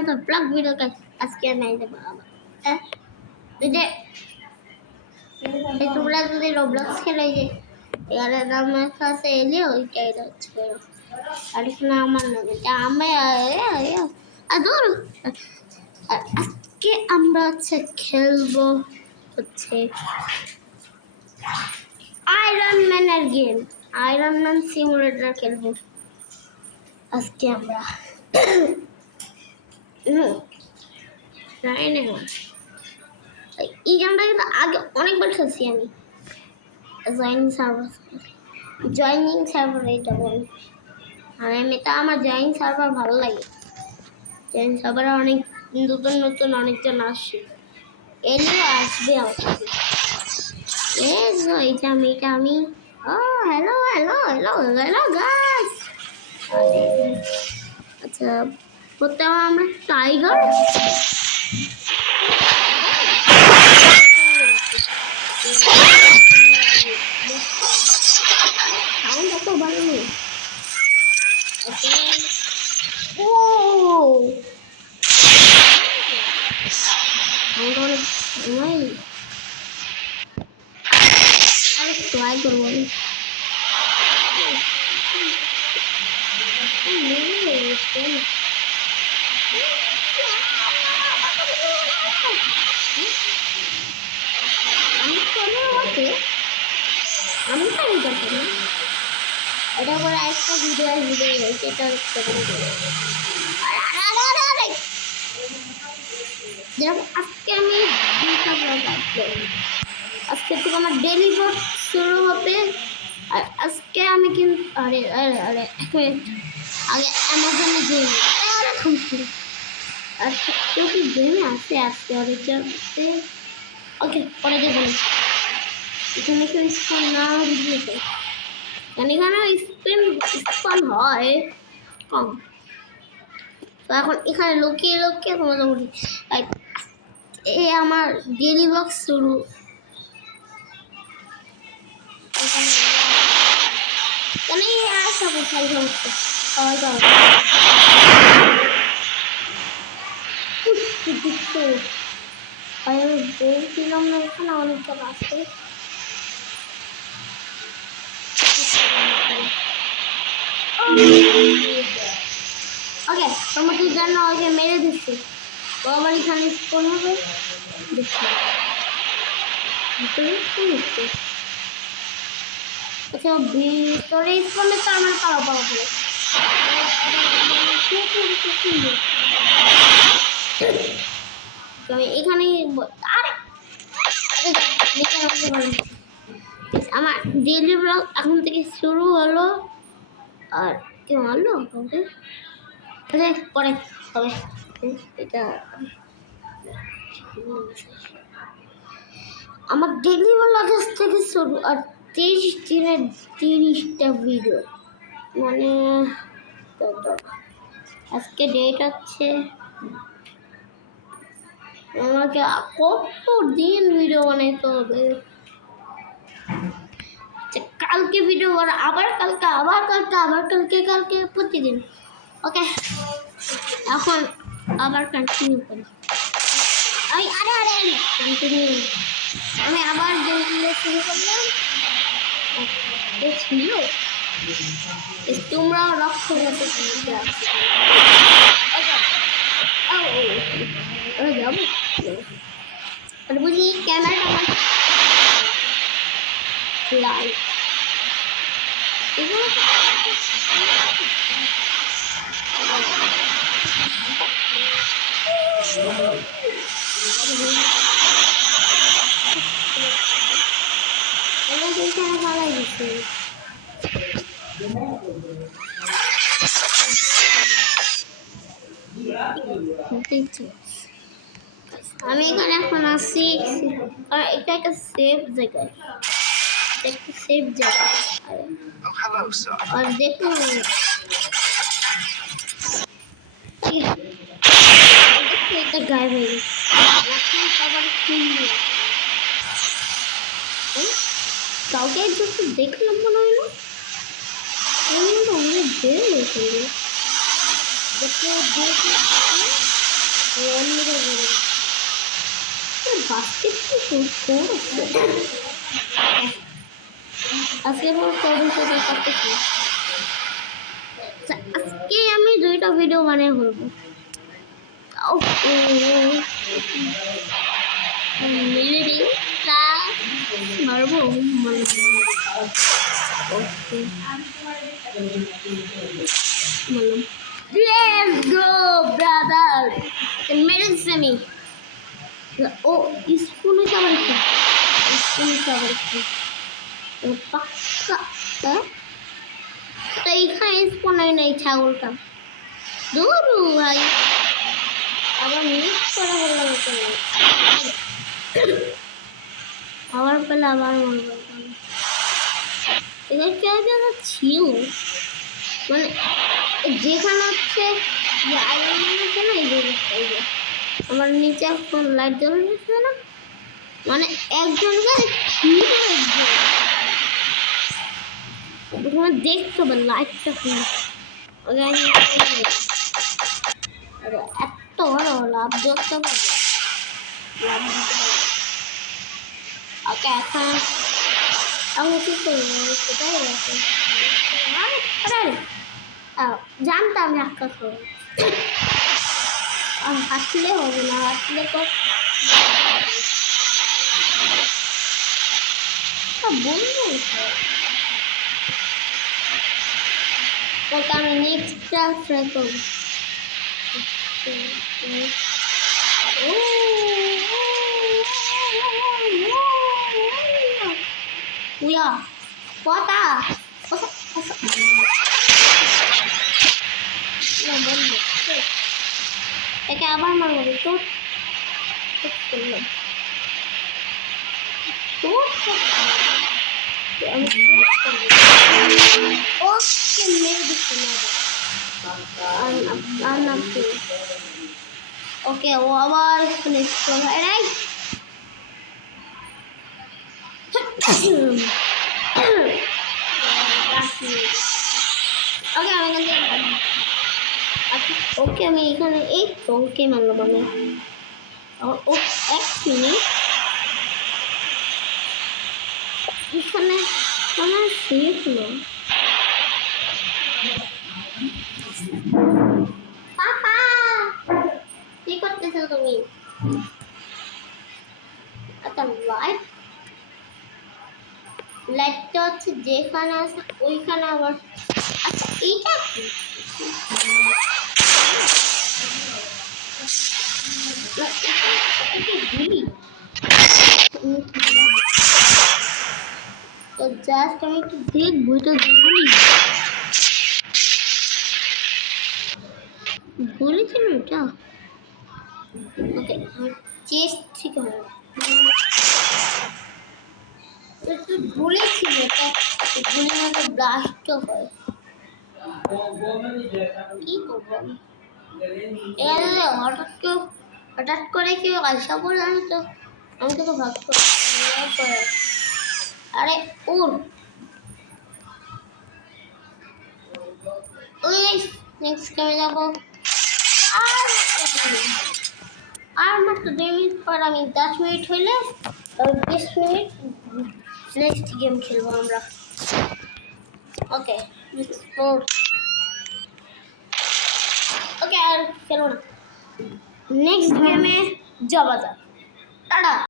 another vlog video guys. আজকে আমি দেব এই যে তোমরা যদি রবলক্স খেলে যে এখানে আমার কাছে এলে ওইটাই হচ্ছে আর এখানে আমার নামে আমি আদর আজকে আমরা হচ্ছে খেলবো হচ্ছে আয়রন ম্যানের গেম আয়রন ম্যান সিমুলেটর খেলবো আজকে আমরা এই গেমটা কিন্তু আগে অনেকবার খেলছি আমি জয়নিং সার্ভার এটা বলি আর এমনিতে আমার জয়নিং সার্ভার ভালো লাগে জয়নিং সার্ভারে অনেক নতুন নতুন অনেকজন আসে এলেও আসবে এটা আমি ও hello hello hello hello guys আচ্ছা প্রথমে আমরা টাইগার সাউন্ড এত ভালো নেই ও সাউন্ড অনেক আরে ট্রাই করবো আমি পারি যখন এটা করে একটা ভিডিও সেটা যেরকম আজকে আমি দুইটা ব্লগ আপলোড আজকে থেকে আমার ডেলি ব্লগ শুরু হবে আর আজকে আমি কিন্তু আরে আরে আরে আগে অ্যামাজনে যে আচ্ছা কেউ কি গেমে আসে আসতে অনেকটা ওকে পরে দেখুন এখানে কেউ স্পন না দিতে এখানে স্পন হয় কম তো এখন এখানে লুকিয়ে লুকিয়ে তোমাদের বলি এই আমার ডেলি ব্লগ শুরু কেন আসা কোথায় সমস্যা খাওয়া দাওয়া আমি বলছিলাম না এখানে অনেকটা আছে ওকে তোমাকে জানো ওকে মেরে দিচ্ছি তো আবার এখানে স্পন হবে দেখছি আচ্ছা ভিতরে স্পনে তো আমার পাওয়া পাওয়া করে এখানে আরে আমার ডেইলি ব্লগ এখন থেকে শুরু হলো আর কি হলো পরে হবে এটা আমার ডেইলি ব্লগ থেকে শুরু আর 23 দিনের 30টা ভিডিও মানে আজকে ডেট হচ্ছে আমাকে কত দিন ভিডিও বানাইতে হবে কালকে ভিডিও আবার কালকে আবার কালকে আবার কালকে প্রতিদিন ওকে এখন আবার কন্টিনিউ করি আমি আরে আরে আরে কন্টিনিউ আমি আবার গেমগুলো শুরু করলাম ছিল তোমরা লক্ষ্য করতে যাবো আর বুঝি ক্যামেরাটা লাইভ ভালাই দিচ্ছে আমি এখানে এখন আসছি এটা একটা সেফ জায়গায় একটা সেফ জায়গা আর দেখুন এটা গায়েব হয়ে গেছে কাউকে একটু দেখলাম মনে হয় না অনেক বেড়ে গেছে দেখে অন্যদের বলে বাস্কেট আজকে আমার কবির সাথে করতেছি আজকে আমি 2টা ভিডিও বানিয়ে বলবো মারবো Let's go, brother. Middle semi. Oh, spoon is our food. Spoon is our food. Pakka. तो এখানে স্পন নাই ছাগলটা দূর ভাই আবার মিক্স করা হলো আবার পেলে আবার মরবো এখানে কেউ যেন ছিল মানে যেখানে হচ্ছে আয়রন আছে না এই যে আমার নিচে এখন লাইট জ্বলে যাচ্ছে না মানে একজনকে ছিল তোমার দেখতে হবে লাইটটা খুলে এত ভালো লাভ দেখতে পারবে লাভ দিতে পারবে ওকে এখন আমি কি করবো কোথায় গেছে জানতাম ধাক্কা করবো হাঁটলে হবে না হাঁটলে তো বলবো ওকে আমি নেক্সটটা ট্রাই করবো উয়া পতা একে আবার মারবো তো করলাম ওকে মেরে দিচ্ছি ওকে ও আবার নেক্সট করবে রাইট ওকে আমি ওকে আমি এখানে এই তো ওকে মানলাম আমি ও এক মিনিট এখানে আমার সেফ না পাপা কি করতেছো তুমি আচ্ছা লাইটটা হচ্ছে যেখানে আছে ওইখানে আবার আচ্ছা এইটা কি তো জাস্ট আমি একটু দেখবো এটা বলেছিল এটা ওকে আমার চেস্ট ঠিক হবে একটু বলেছিল এটা গুলি মতো ব্লাস্টও হয় কি করবো আমি এখানে হঠাৎ করে কেউ আশা বলে আমি তো ভাবতে আরে ওর ওই নেক্সট টাইমে যাবো আর মাত্র 2 মিনিট পর আমি 10 মিনিট হইলে 20 মিনিট নেক্সট গেম খেলবো আমরা ওকে ওকে আর খেলো না নেক্সট গেমে যাওয়া যাক টাটা